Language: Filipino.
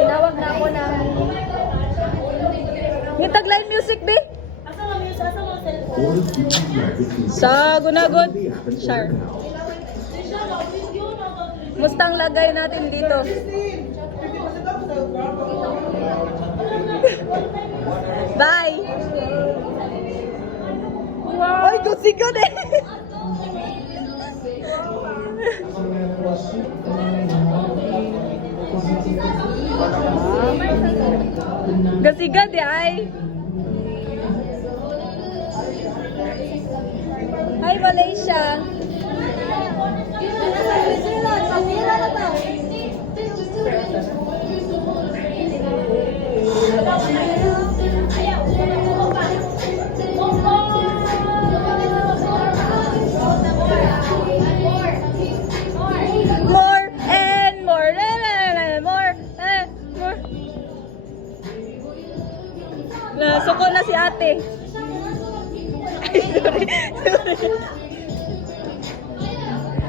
Tinawag na ako ng... Yung tagline music, be? Sa Gunagon. Char. Mustang lagay natin dito. Bye! Wow. Ay, gusigan eh! Gasigad eh ay! Hi Malaysia! More and more, more. Nasuko na si ate. Ay, sorry.